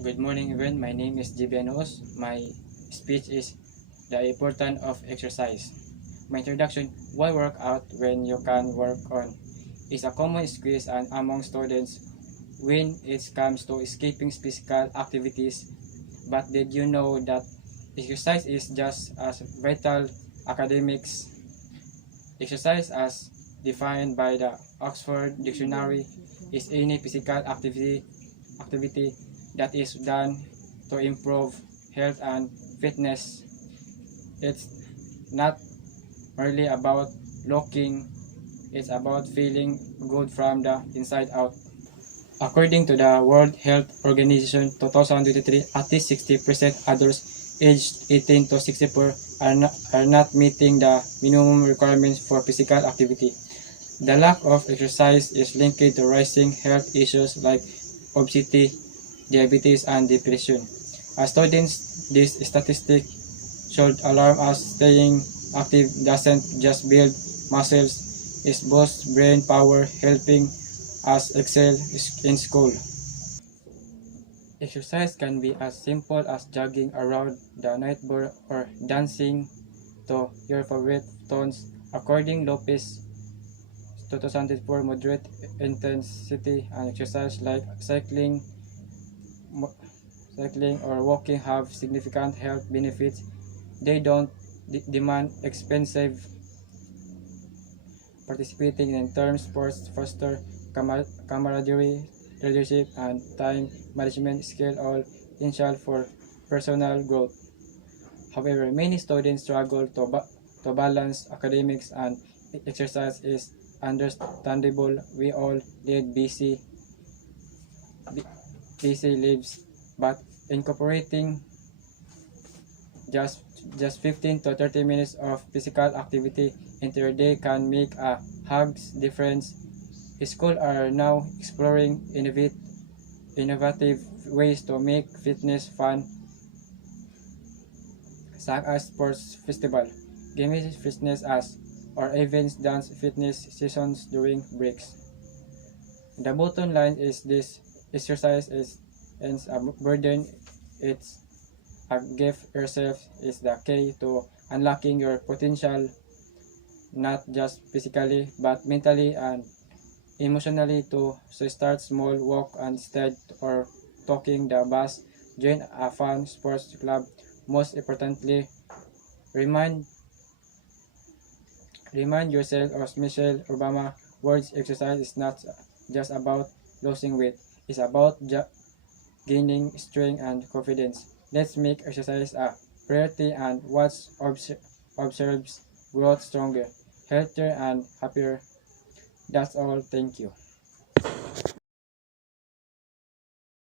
Good morning everyone, my name is Gibianos. My speech is the importance of exercise. My introduction, why work out when you can work on, is a common squeeze and among students when it comes to escaping physical activities. But did you know that exercise is just as vital academics? Exercise as defined by the Oxford Dictionary is any physical activity that is done to improve health and fitness. It's not merely about looking, it's about feeling good from the inside out. According to the World Health Organization 2023, at least 60% adults aged 18 to 64 are not meeting the minimum requirements for physical activity. The lack of exercise is linked to rising health issues like obesity, diabetes, and depression. As students, this statistic should alarm us. Staying active doesn't just build muscles, it boosts brain power, helping us excel in school. Exercise can be as simple as jogging around the neighborhood or dancing to your favorite tunes. According Lopez 2004, moderate intensity and exercise like cycling or walking have significant health benefits. They don't demand expensive. Participating in term sports foster camaraderie, leadership, and time management skill, all essential for personal growth. However, many students struggle to balance academics and exercise. Is understandable. We all lead busy lives, but incorporating just just 15 to 30 minutes of physical activity into your day can make a huge difference. Schools are now exploring innovative ways to make fitness fun, such as sports festival, gaming fitness as or events dance fitness sessions during breaks. The bottom line is this exercise is a burden, it's a gift. Yourself is the key to unlocking your potential, not just physically but mentally and emotionally too. So start small, walk instead or talking the bus, join a fun sports club. Most importantly, remind yourself of Michelle Obama words: exercise is not just about losing weight, it's about gaining strength and confidence. Let's make exercise a priority and watch observes growth stronger, healthier, and happier. That's all. Thank you.